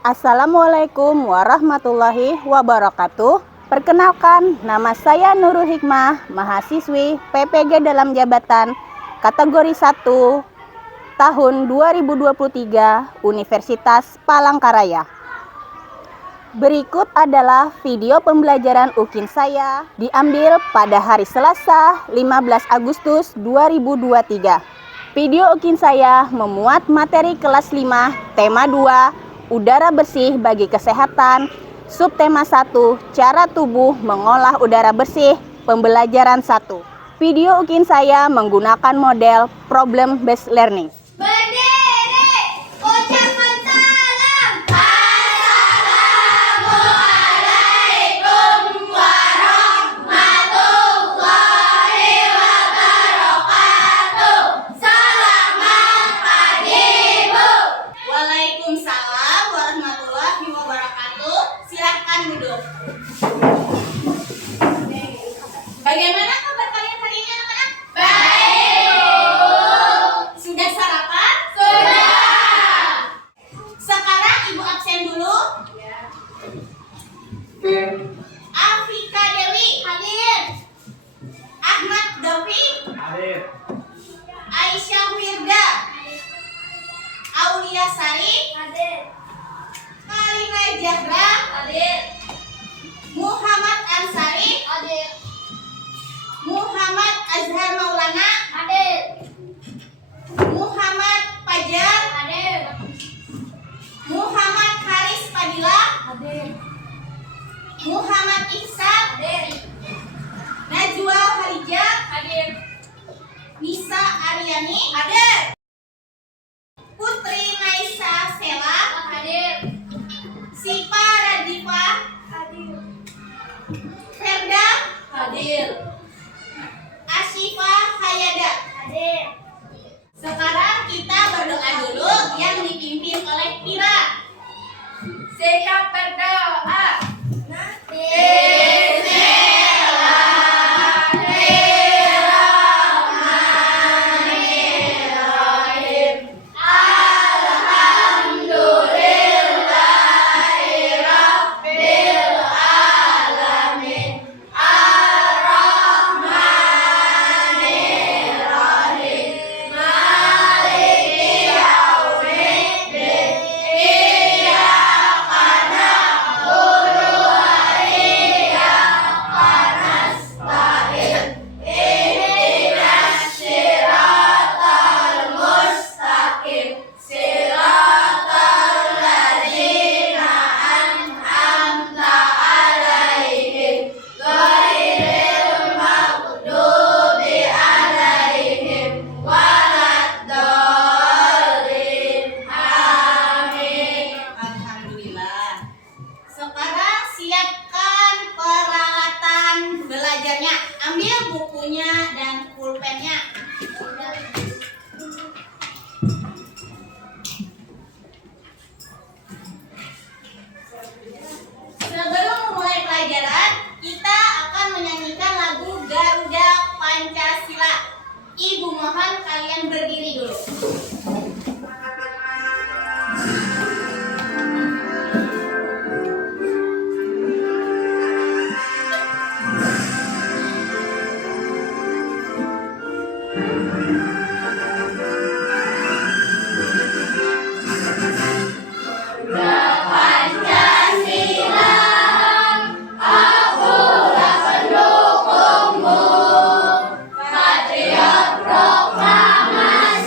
Assalamualaikum warahmatullahi wabarakatuh. Perkenalkan, nama saya Nurul Hikmah, mahasiswi PPG dalam jabatan kategori 1 tahun 2023 Universitas Palangkaraya. Berikut adalah video pembelajaran UKIN saya diambil pada hari Selasa 15 Agustus 2023. Video UKIN saya memuat materi kelas 5 tema 2 udara bersih bagi kesehatan, subtema 1 cara tubuh mengolah udara bersih, pembelajaran 1. Video UKIN saya menggunakan model problem based learning. Bagaimana kabar kalian hari ini anak-anak? Baik. Sudah sarapan? Sudah. Sekarang ibu absen dulu. Afika Dewi hadir. Ahmad Dovi hadir. Aisyah Wirda Aulia Sari hadir. Kalina Jahra hadir. Muhammad Ansari hadir. Muhammad Azhar Maulana hadir. Muhammad Fajar hadir. Muhammad Haris Fadila hadir. Muhammad Ihsan hadir. Najwa Harija hadir. Nisa Aryani hadir. Putri Naisa Sela hadir. Sipa Radifa hadir. Ferda hadir. Asyifa Hayada hadir. Sekarang kita berdoa dulu yang dipimpin oleh Pira. Siap berdoa. Sekarang siapkan peralatan belajarnya. Ambil bukunya dan pulpennya. Sebelum memulai pelajaran, kita akan menyanyikan lagu Garuda Pancasila. Ibu mohon kalian berdiri dulu. Proklamasi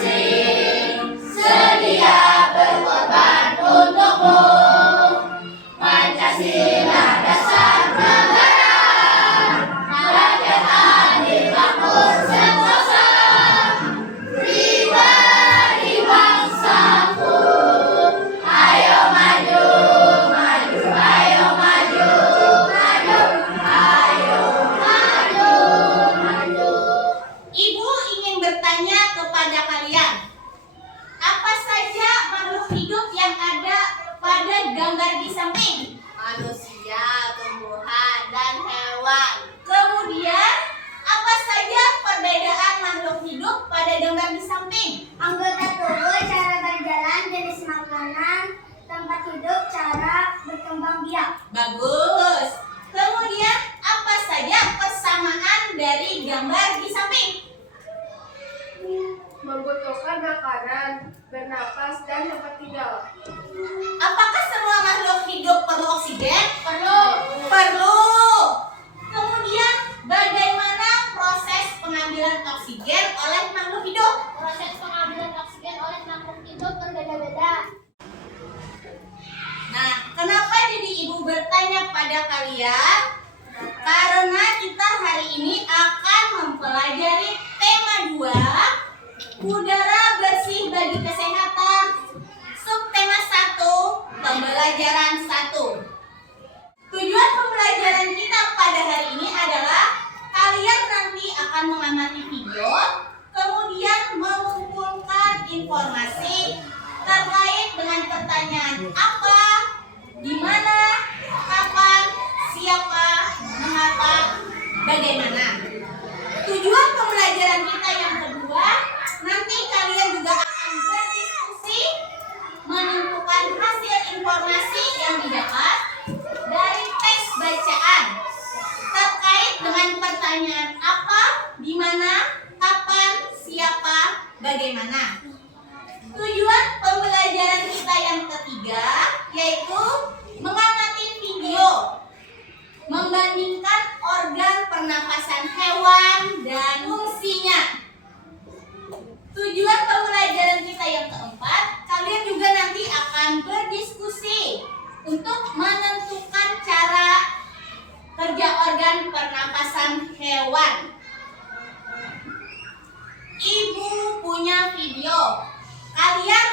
hidup cara berkembang biak. Bagus. Kemudian apa saja persamaan dari gambar di samping? Membutuhkan makanan, bernapas, dan tempat tinggal. Apakah semua makhluk hidup perlu oksigen? Perlu. Perlu. Kemudian bagaimana proses pengambilan oksigen oleh makhluk hidup? Proses pengambilan oksigen oleh makhluk hidup berbeda-beda. Nah, kenapa jadi ibu bertanya pada kalian? Karena kita hari ini akan mempelajari tema 2, udara bersih bagi kesehatan. Subtema 1, pembelajaran 1. Tujuan pembelajaran kita pada hari ini adalah kalian nanti akan mengamati video, kemudian mengumpulkan informasi terkait dengan pertanyaan apa, di mana, kapan, siapa, mengapa, bagaimana. Tujuan pembelajaran kita yang kedua, nanti kalian juga akan berdiskusi menentukan hasil informasi yang didapat dari teks bacaan terkait dengan pertanyaan apa, di mana, kapan, siapa, bagaimana. Tujuan pembelajaran kita yang ketiga yaitu mengamati video, membandingkan organ pernapasan hewan dan fungsinya. Tujuan pembelajaran kita yang keempat, kalian juga nanti akan berdiskusi untuk menentukan cara kerja organ pernapasan hewan. Ibu punya video. Kalian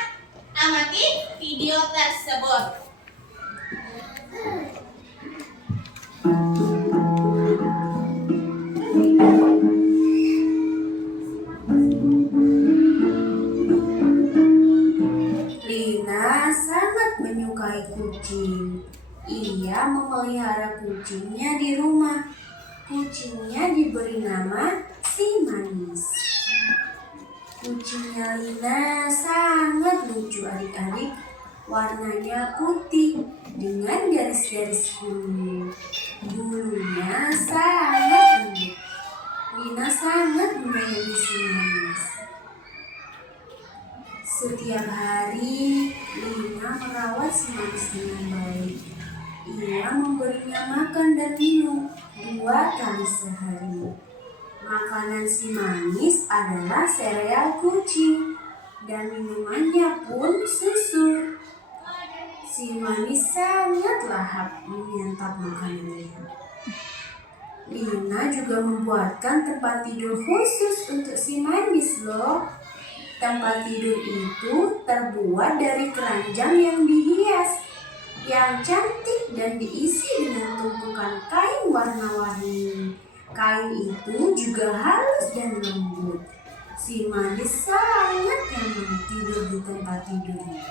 amati video tersebut. Lina sangat menyukai kucing. Ia memelihara kucingnya di rumah. Kucingnya diberi nama si Manis. Kucingnya Lina sangat lucu adik-adik. Warnanya putih dengan garis-garis kuning. Bulunya sangat lembut. Lina sangat menyayangi si Manis. Setiap hari, Lina merawat si Manis dengan baik. Ia memberinya makan dan minum 2 kali sehari. Makanan si Manis adalah sereal kucing dan minumannya pun susu. Si Manis sangat lahap menyantap makanannya. Lina juga membuatkan tempat tidur khusus untuk si Manis loh. Tempat tidur itu terbuat dari keranjang yang dihias, yang cantik dan diisi dengan tumpukan kain warna-warni. Kain itu juga halus dan lembut. Si Manis sangat nyaman tidur di tempat tidurnya.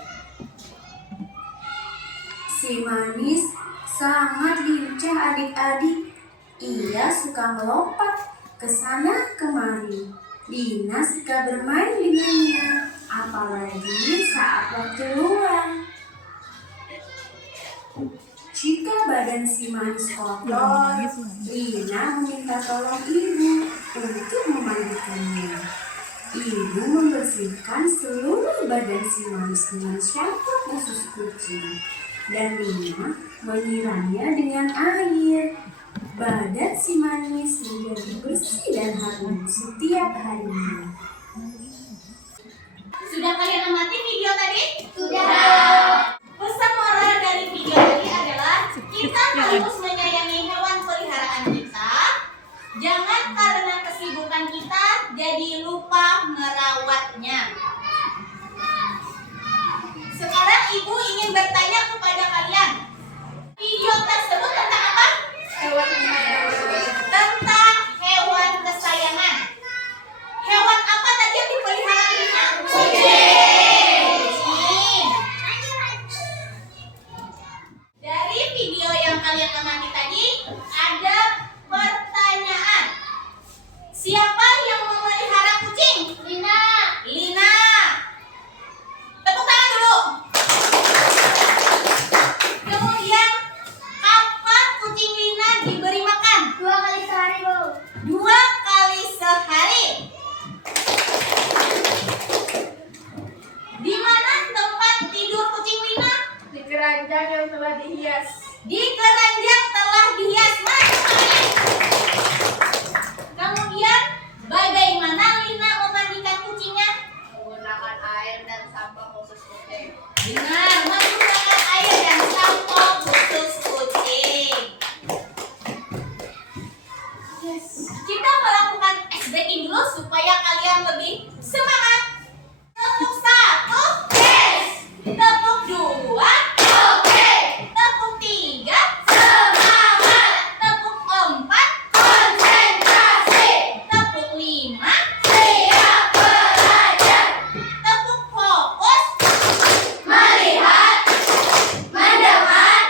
Si Manis sangat lincah adik-adik. Ia suka melompat ke sana kemari. Lina suka bermain dengannya, apalagi saat waktu luang. Jika badan si Manis kotor, Lina meminta tolong ibu untuk memandikannya. Ibu membersihkan seluruh badan si Manis dengan shampoo khusus kucing, dan Lina menyiramnya dengan air. Badan si Manis menjadi bersih dan harum setiap harinya. Sudah kalian amati video tadi? Sudah. Pesan moral dari video tadi adalah kita harus menyayangi hewan peliharaan kita. Jangan karena kesibukan kita jadi lupa merawatnya. Sekarang ibu ingin bertanya kepada kalian. Video tersebut tentang apa? Tentang hewan kesayangan. Hewan apa tadi yang dipelihara Lina? Kucing. Dari video yang kalian amati tadi ada pertanyaan. Siapa yang memelihara kucing? Lina. Lina. Tepuk tangan dulu. keranjang yang telah dihias. Di keranjang telah dihias. Kemudian, bagaimana Lina memandikan kucingnya? Menggunakan air dan sampo khusus kucing. Dengan menggunakan air dan sampo khusus kucing. Kita melakukan ice breaking dulu supaya kalian lebih semangat. Tepuk 1, yes. Tepuk 2, oke. Tepuk 3, semangat. Tepuk 4, konsentrasi. Tepuk 5, siap belajar. Tepuk fokus, melihat, mendengar,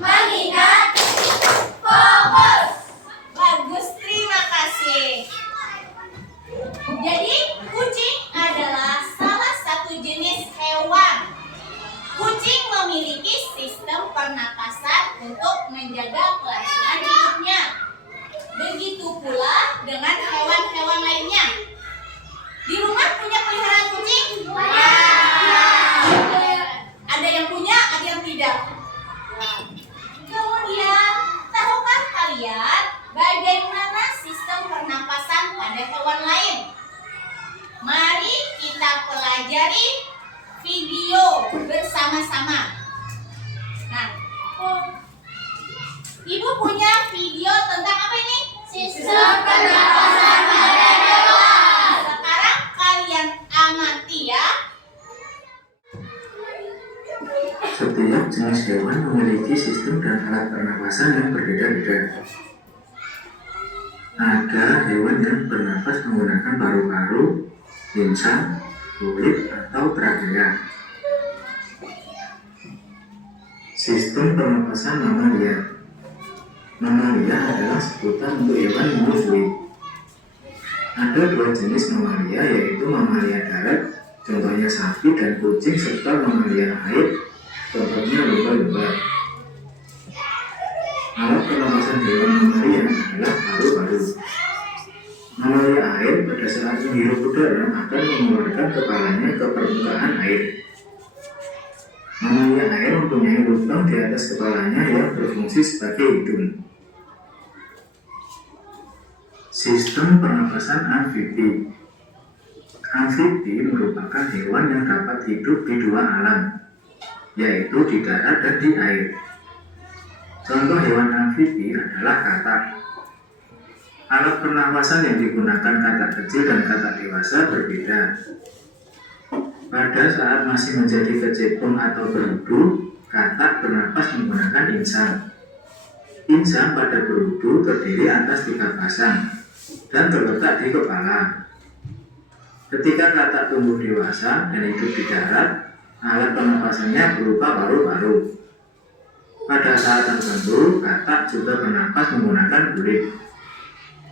mengingat, fokus. Bagus, terima kasih. Jadi, kucing adalah salah satu jenis hewan. Kucing memiliki sistem pernapasan untuk menjaga kelangsungan hidupnya. Begitu pula dengan hewan-hewan lainnya. Di rumah punya peliharaan kucing? Ya. Ada yang punya, ada yang tidak. Kemudian, tahukah kalian bagaimana sistem pernapasan pada hewan lain? Mari kita pelajari video bersama-sama. Nah, Ibu punya video tentang apa ini? Sistem pernapasan pada hewan. Sekarang kalian amati ya. Setiap jenis hewan memiliki sistem dan alat pernapasan yang berbeda-beda. Ada hewan yang bernapas menggunakan paru-paru, insang, kulit, atau trachea. Sistem pernapasan mamalia. Mamalia adalah sebutan untuk hewan menyusui. Ada dua jenis mamalia, yaitu mamalia darat, contohnya sapi dan kucing, serta mamalia air, contohnya lumba-lumba. Alat pernapasan hewan mamalia adalah paru-paru. Mamalia air pada saat menghirup udara akan mengeluarkan kepalanya ke permukaan air. Mamalia air mempunyai lubang di atas kepalanya yang berfungsi sebagai hidung. Sistem pernapasan amfibi. Amfibi merupakan hewan yang dapat hidup di dua alam, yaitu di darat dan di air. Contoh hewan amfibi adalah katak. Alat pernapasan yang digunakan katak kecil dan katak dewasa berbeda. Pada saat masih menjadi kecepung atau berudu, katak bernapas menggunakan insang. Insang pada berudu terdiri atas 3 pasang dan terletak di kepala. Ketika katak tumbuh dewasa dan hidup di darat, alat pernapasannya berupa paru-paru. Pada saat tertentu, katak juga bernapas menggunakan kulit.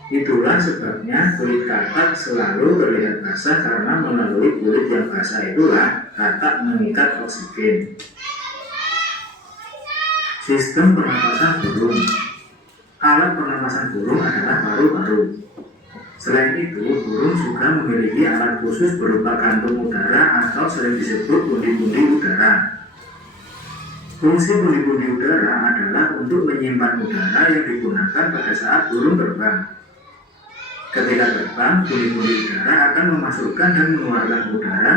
Itulah sebabnya kulit katak selalu terlihat basah karena melalui kulit yang basah itulah katak mengikat oksigen. Sistem pernapasan burung. Alat pernapasan burung adalah paru-paru. Selain itu, burung juga memiliki alat khusus berupa kantung udara atau sering disebut pundi-pundi udara. Fungsi pundi-pundi udara adalah untuk menyimpan udara yang digunakan pada saat burung terbang. Ketika terbang, pundi-pundi udara akan memasukkan dan mengeluarkan udara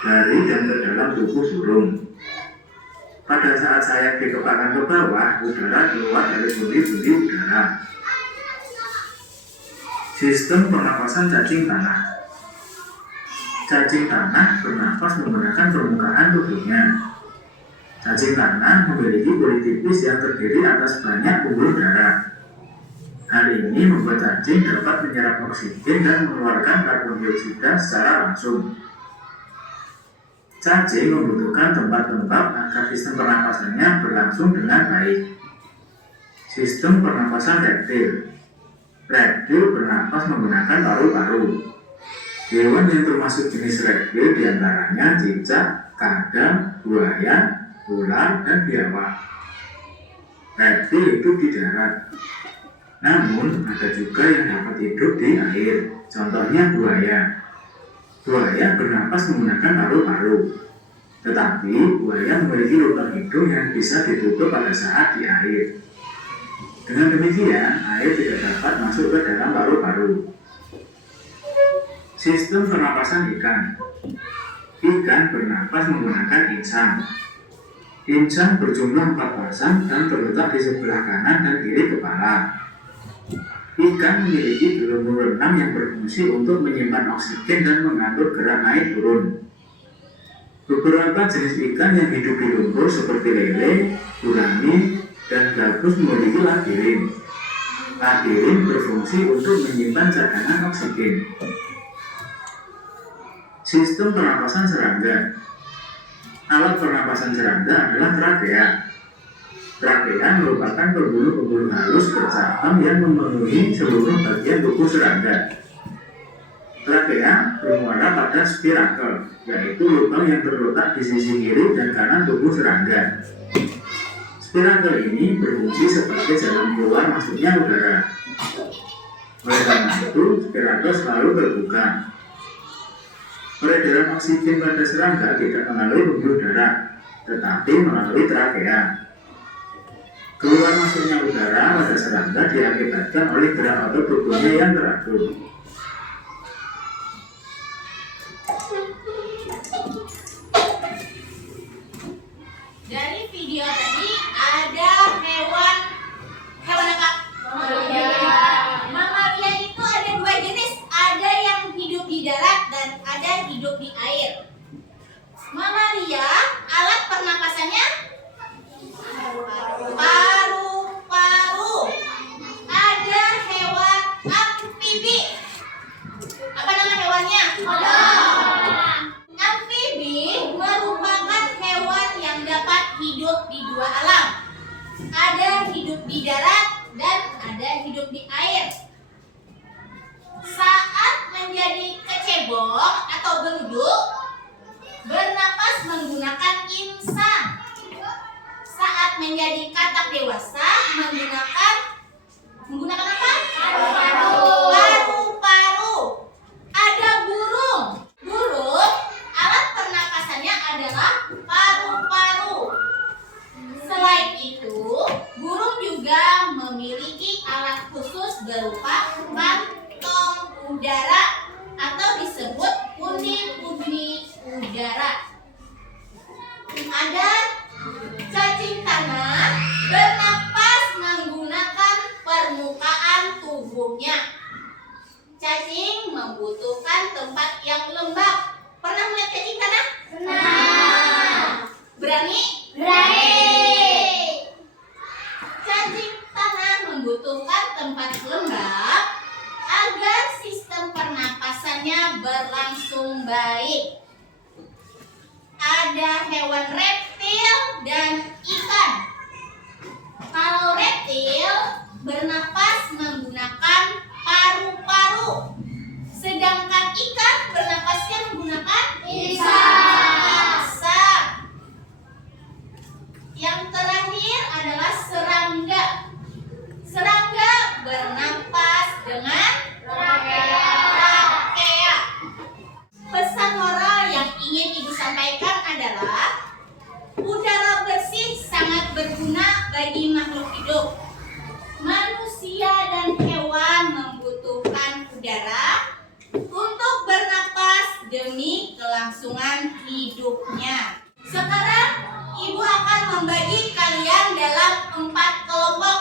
dari dan ke dalam tubuh burung. Pada saat sayap dikepakkan ke bawah, udara keluar dari pundi-pundi udara. Sistem pernapasan cacing tanah. Cacing tanah bernapas menggunakan permukaan tubuhnya. Cacing tanah memiliki kulit tipis yang terdiri atas banyak pembuluh darah. Hal ini membuat cacing dapat menyerap oksigen dan mengeluarkan karbon dioksida secara langsung. Cacing membutuhkan tempat lembab agar sistem pernapasannya berlangsung dengan baik. Sistem pernapasan reptil. Reptil bernapas menggunakan paru-paru. Hewan yang termasuk jenis reptil diantaranya cicak, kadal, buaya, ular, dan biawak. Reptil hidup di darat. Namun, ada juga yang dapat hidup di air, contohnya buaya. Buaya bernapas menggunakan paru-paru. Tetapi buaya memiliki lubang hidung yang bisa ditutup pada saat di air. Dengan demikian, air tidak dapat masuk ke dalam paru-paru. Sistem pernapasan ikan. Ikan bernapas menggunakan insang. Insang berjumlah 4 pasang dan terletak di sebelah kanan dan kiri kepala. Ikan memiliki belenggu renang yang berfungsi untuk menyimpan oksigen dan mengatur gerak naik turun. Beberapa jenis ikan yang hidup di lumpur seperti lele, gurami, dan gabus memiliki labirin. Labirin berfungsi untuk menyimpan cadangan oksigen. Sistem pernapasan serangga. Alat pernapasan serangga adalah trakea. Trakea merupakan pembuluh-pembuluh halus bercabang yang memenuhi seluruh bagian tubuh serangga. Trakea bermuara pada spirakel, yaitu lubang yang terletak di sisi kiri dan kanan tubuh serangga. Spirakel ini berfungsi sebagai jalan keluar masuknya udara. Oleh karena itu, spirakel selalu terbuka. Peredaran oksigen pada serangga tidak melalui pembuluh darah, tetapi melalui trakea. Keluar masuknya udara pada serangga diakibatkan oleh gerak otot tubuhnya yang teratur. Dari video tadi ada hewan apa? Mamalia itu ada 2 jenis, ada yang hidup di darat dan ada hidup di air. Mamalia, alat pernapasannya paru-paru. Ada hewan amfibi. Apa nama hewannya? Amfibi merupakan hewan yang dapat hidup di 2 alam. Ada hidup di darat dan ada hidup di air. Saat menjadi kecebong atau beluduk, bernapas menggunakan insang. Saat menjadi katak dewasa, menggunakan apa? Paru-paru. Ada burung. Burung, alat pernapasannya adalah paru-paru. Selain itu, burung juga memiliki alat khusus berupa kantong udara atau disebut pundi-pundi udara. Ada cacing tanah, bernapas menggunakan permukaan tubuhnya. Cacing membutuhkan tempat yang lembab. Pernah melihat cacing tanah? Pernah. Berani? Berani. Cacing tanah membutuhkan tempat lembab agar sistem pernapasannya berlangsung baik. Ada hewan reptil dan ikan. Kalau reptil bernapas menggunakan paru-paru, sedangkan ikan bernapasnya menggunakan insang. Yang terakhir adalah serangga. Serangga bernapas dengan trakea. Pesan moral yang ingin Ibu sampaikan adalah udara bersih sangat berguna bagi makhluk hidup. Manusia dan hewan membutuhkan udara untuk bernapas demi kelangsungan hidupnya. Sekarang Ibu akan membagi kalian dalam 4 kelompok.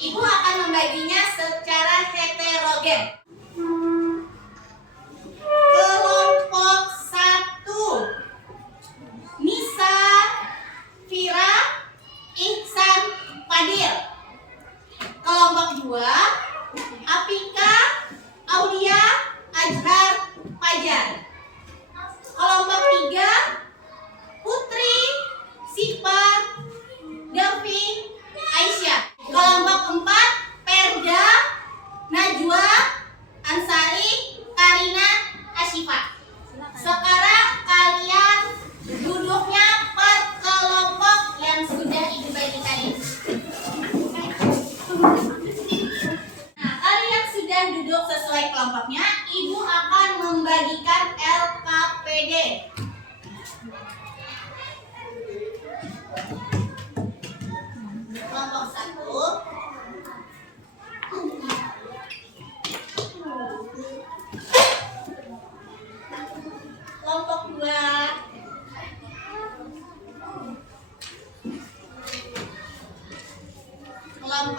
Ibu akan membaginya secara heterogen. Kelompok 1, Nisa, Vira, Ihsan, Fadil. Kelompok 2, Apika, Aulia, Azhar, Fajar. Kelompok 3, Putri, Sipa, Davi, Aisyah. Kelompok 4, Perda, Najwa,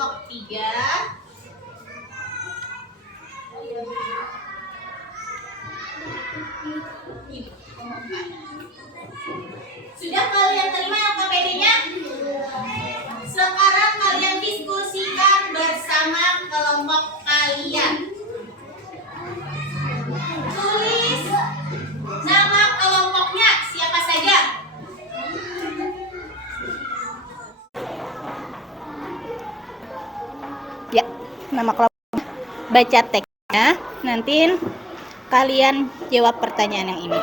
kelompok 3. Sudah kalian terima LKPD-nya? Sekarang kalian diskusikan bersama kelompok kalian. Tulis nama kelompoknya siapa saja. Ya, nama kelompok. Baca teksnya, nanti kalian jawab pertanyaan yang ini.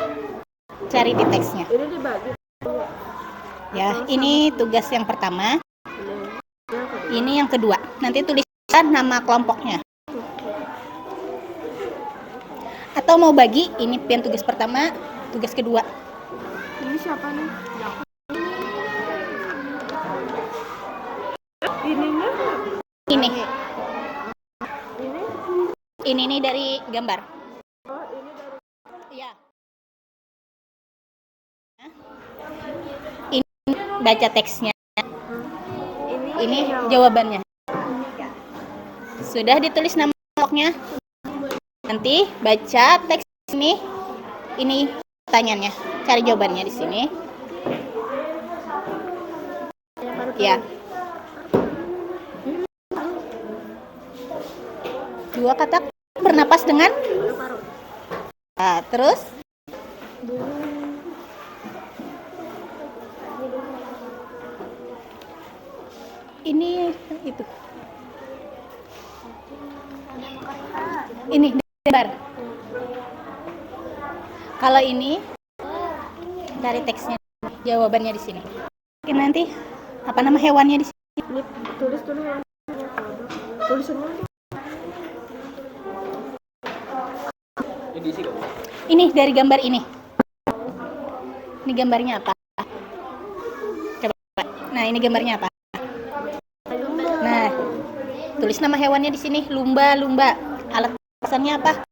Cari di teksnya. Ini dibagi. Ya, ini tugas yang pertama. Ini yang kedua. Nanti tuliskan nama kelompoknya. Atau mau bagi, ini pian tugas pertama, tugas kedua. Ini siapa nih? Ininya? Ini. Ini? Ini nih dari gambar. Oh, ini dari. Iya. Ini baca teksnya. Ini jawabannya. Sudah ditulis nama kelompoknya. Nanti baca teks ini. Ini pertanyaannya. Cari jawabannya di sini. Ya. Dua kata bernapas dengan. Nah, terus ini itu. Ini gambar. Kalau ini dari teksnya, jawabannya di sini. Oke, nanti apa nama hewannya di sini? Ini tulis dulu ya. Tulisannya. Ini dari gambar ini. Ini gambarnya apa? Coba. Nah, ini gambarnya apa? Nah, tulis nama hewannya di sini. Lumba-lumba. Alat pesannya apa?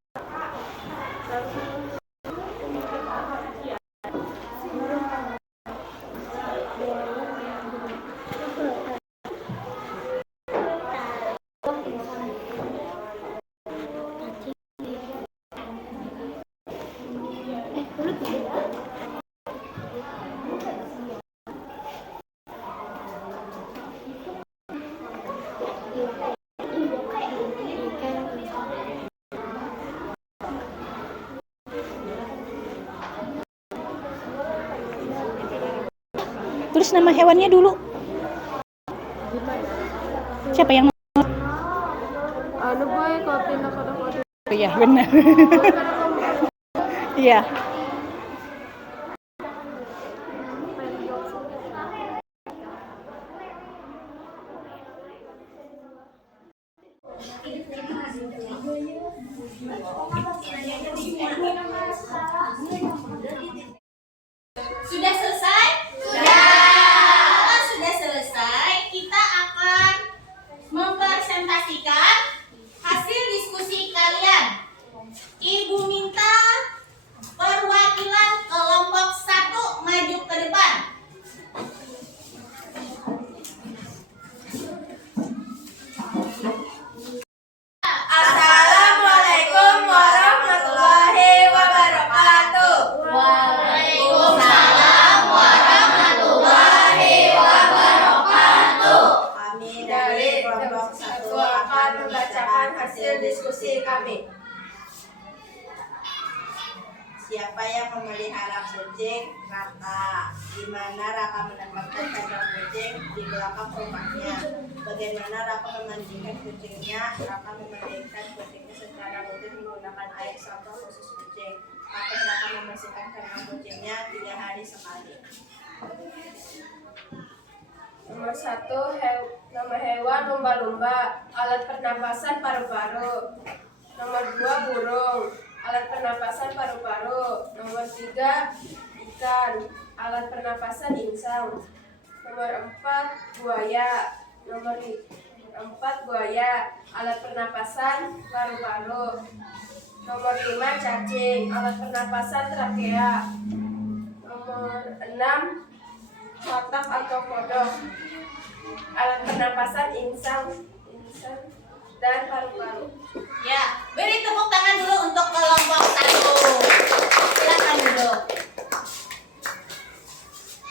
Tulis nama hewannya dulu. Siapa yang Anu boy, kopi nakadang-kadang. Oh, iya, benar. Iya. Sudah selesai? Kalau sudah selesai, kita akan mempresentasikan hasil diskusi kalian. Ibu minta perwakilan kelompok 1 maju ke depan. Assalamualaikum warahmatullahi wabarakatuh. Waalaikumsalam warahmatullahi wabarakatuh. Kami dari kelompok 1 akan membacakan hasil diskusi kami. Siapa yang memelihara kucing? Raka. Di mana Raka menempatkan kandang kucing? Di belakang rumahnya. Bagaimana Raka memandikan kucingnya? Raka memandikan kucingnya secara rutin menggunakan air sampah khusus kucing. Kapan Raka membersihkan kandang kucingnya? 3 hari sekali. Nomor 1, nama hewan lumba-lumba, alat pernapasan paru-paru. Nomor 2, burung, alat pernapasan paru-paru. Nomor 3, ikan, alat pernapasan insang. Nomor 4, buaya. Nomor 4, buaya, alat pernapasan paru-paru. Nomor 5, cacing, alat pernapasan trakea. Nomor 6, watak atau kodok, alat pernapasan insang. dan paru-paru. Ya, beri tepuk tangan dulu untuk kelompok 1. Silakan duduk.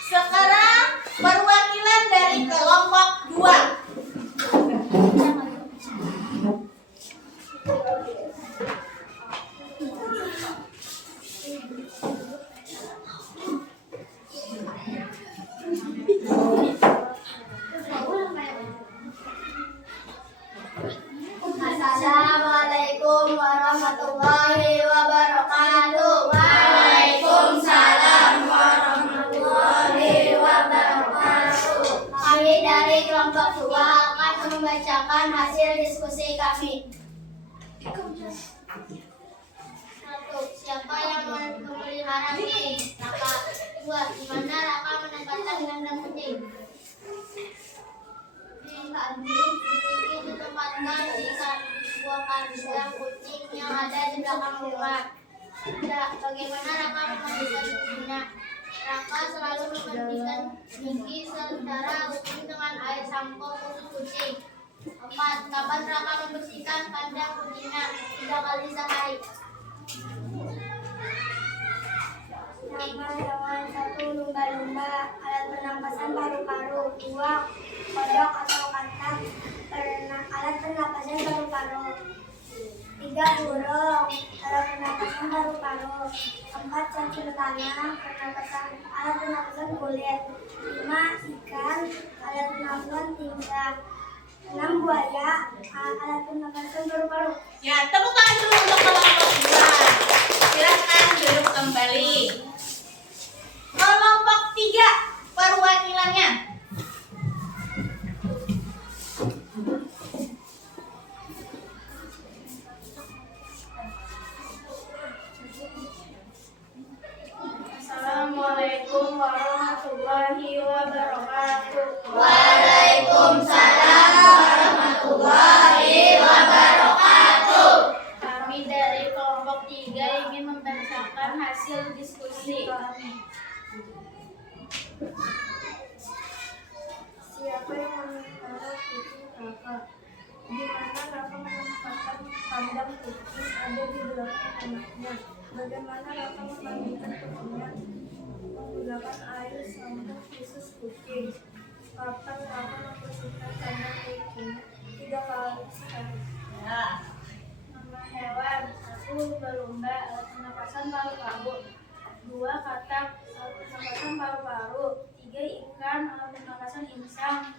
Sekarang perwakilan dari kelompok 2. Assalamualaikum warahmatullahi wabarakatuh. Waalaikumsalam warahmatullahi wabarakatuh. Kami dari kelompok 2 akan membacakan hasil diskusi kami. 1. Siapa yang memelihara kucing? Raka. 2. Di mana Raka menempatkan kandang kucing? Di kandang kucing ditempatkan di sebuah kandang kucing yang ada di belakang rumah. Bagaimana Raka memandikan kucingnya? Raka selalu memandikan Niki secara rutin dengan air sampo khusus kucing. 4. Kapan Raka membersihkan kandang kucingnya? 3 kali sehari. Nama hewan 1. Lumba-lumba. Alat pernapasan paru-paru. 2. Kodok atau katak. Alat pernapasan paru-paru. 3. Burung. Alat pernapasan paru-paru. 4. Cacing tanah. Alat pernapasan kulit. 5. Ikan. Alat pernapasan tinja. 6. Buaya. Alat pernapasan paru-paru. Ya, tepuk tangan dulu untuk kelompok 2. Silakan duduk kembali. Kelompok 3 perwakilannya. Assalamualaikum warahmatullahi wabarakatuh. Waalaikumsalam warahmatullahi wabarakatuh. Kami dari kelompok 3 ingin membacakan hasil diskusi kami. Siapa yang memelihara kucing Raka? Di mana Raka menempatkan kandang kucing ada di belakang rumahnya? Bagaimana Raka memandikan kucingnya? Menggunakan air sampo khusus kucing. Kapan Raka membersihkan kandang kucingnya? 3 kali sehari. Ya. Nama hewan 1. Lumba-lumba. Alat pernapasan paru-paru. 2. Katak. Alat pernapasan paru-paru. 3. Ikan. Alat pernapasan insang.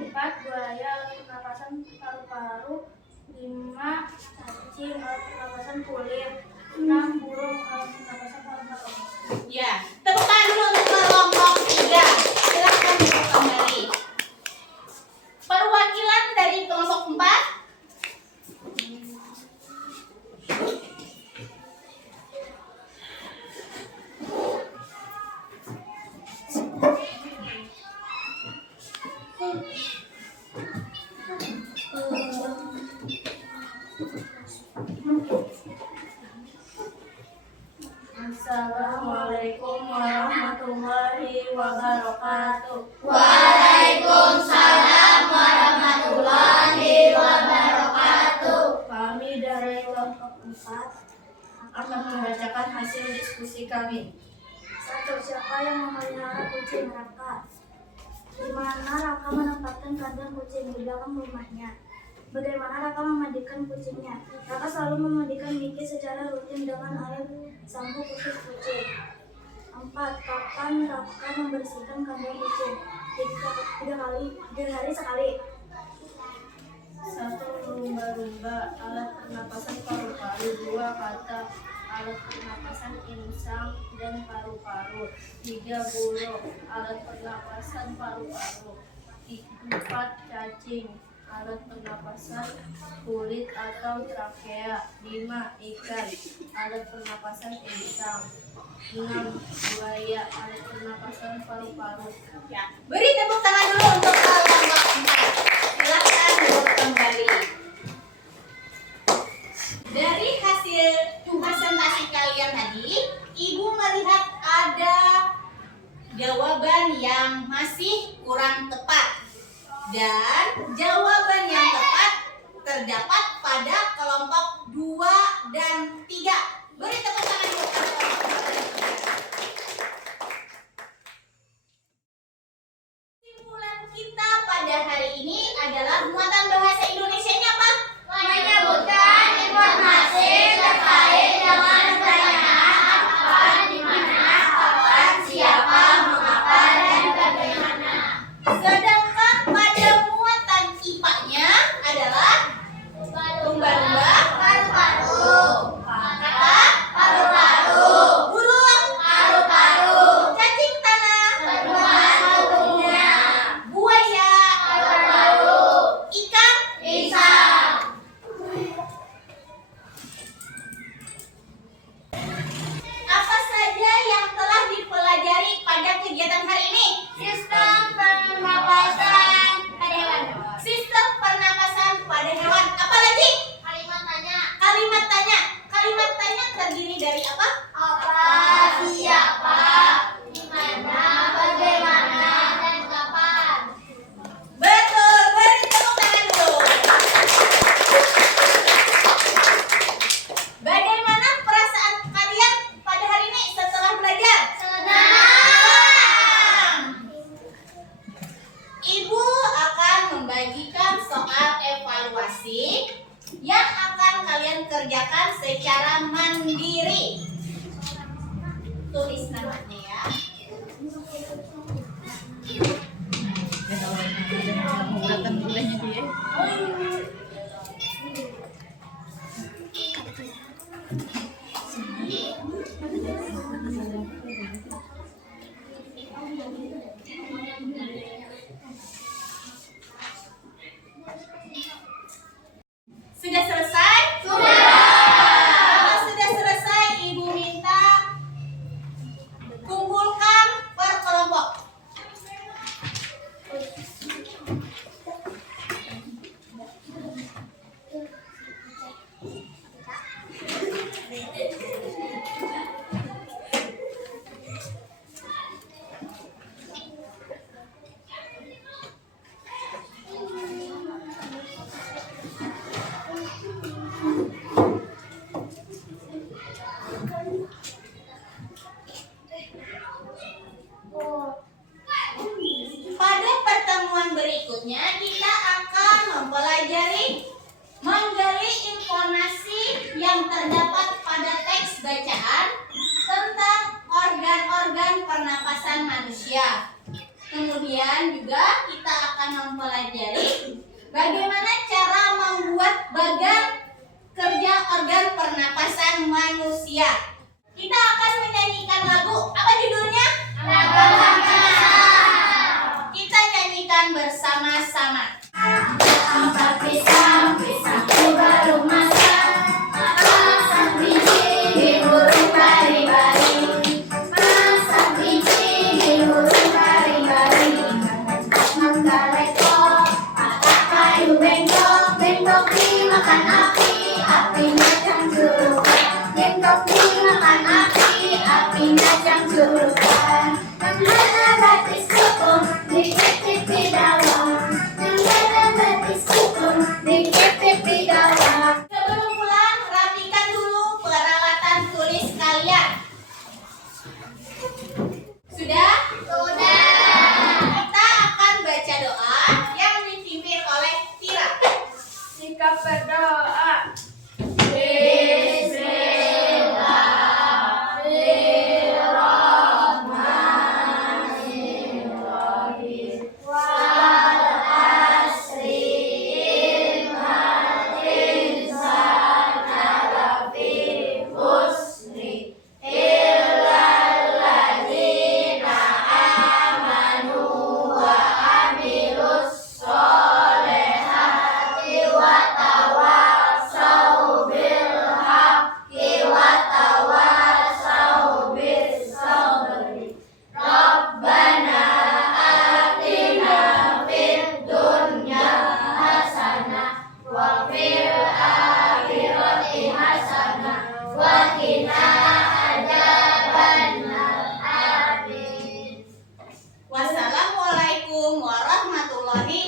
4. Buaya. Alat pernapasan paru-paru. 5. Cacing. Alat pernapasan kulit. 6. Burung. Alat pernapasan paru-paru. Ya, tepuk tangan dulu untuk kelompok 3. Silakan duduk kembali. Perwakilan dari kelompok 4. Assalamualaikum warahmatullahi wabarakatuh. Waalaikumsalam warahmatullahi wabarakatuh. Kami dari kelompok 4 akan membacakan hasil diskusi kami. 1. Siapa yang memelihara kucing Raka? Di mana Raka menempatkan kandang kucing? Di belakang rumahnya. Bagaimana Raka memandikan kucingnya? Raka selalu memandikan Niki secara rutin dengan air sampo khusus kucing. 4. Kapan Raka membersihkan kandang kucing? 3 hari sekali. 1. Lumba-lumba. Alat pernapasan paru-paru. 2. Katak. Alat pernapasan insang dan paru-paru. 3. Burung. Alat pernapasan paru-paru. 4. Cacing. Alat pernapasan kulit atau trakea. 5. Ikan. Alat pernapasan insang. 6. Buaya. Alat pernapasan paru-paru. Ya, beri tepuk tangan dulu untuk kelompok 4. Silakan duduk kembali. Dari hasil presentasi kalian tadi, Ibu melihat ada jawaban yang masih kurang tepat. Dan jawaban yang tepat terdapat pada kelompok 2 dan 3. Beri tepuk tangan untuk kelompok 2 dan 3. Kesimpulan kita pada hari ini adalah muatan bahasa Indonesianya apa? Menyebutkan informasi terkait dengan pertanyaan apa, di mana, kapan, siapa, mengapa, dan bagaimana. Sedangkan pada muatan IPA-nya adalah lumba-lumba, Paru-paru, kata, paru-paru, burung, paru-paru, cacing tanah, perumahan tubuhnya, buaya, paru-paru, ikan. pisang. Apa saja yang telah dipelajari pada kegiatan hari ini? Sistem pernapasan pada hewan. Sistem pernapasan pada hewan. Apalagi? Kalimat tanya. Kalimat tanya. Kalimat tanya terdiri dari apa? Apa, siapa, di mana, bagaimana, dan kapan. Betul, beri tepuk tangan dulu. Bagaimana perasaan kalian pada hari ini setelah belajar? Senang. Ibu akan membagikan soal evaluasi yang akan kalian kerjakan secara mandiri. Tulis namanya ya. Sudah selesai? Sudah. Kalau sudah selesai, Ibu minta kumpulkan per kelompok. Pada pertemuan berikutnya kita akan mempelajari menggali informasi yang terdapat pada teks bacaan tentang organ-organ pernapasan manusia. Kemudian juga kita akan mempelajari bagaimana cara membuat bagan kerja organ pernapasan manusia. Kita akan menyanyikan lagu. Apa judulnya? Kita nyanyikan bersama-sama. Apa pisang, pisangku baru masak. Masak biji di burung bari-bari. Masak biji di burung bari-bari. Menggaleko, patah kayu bengkok. Bengkok dimakan api, apinya cangcurukan. Bengkok dimakan api, apinya cangcurukan. Menghana batis hukum, dikit di dalam. Menghana batis hukum, dikit di dalam. Sebelum pulang, rapikan dulu peralatan tulis kalian. Sudah? Sudah. Kita akan baca doa yang dipimpin oleh Tira. Sikap berdoa. Wassalamualaikum warahmatullahi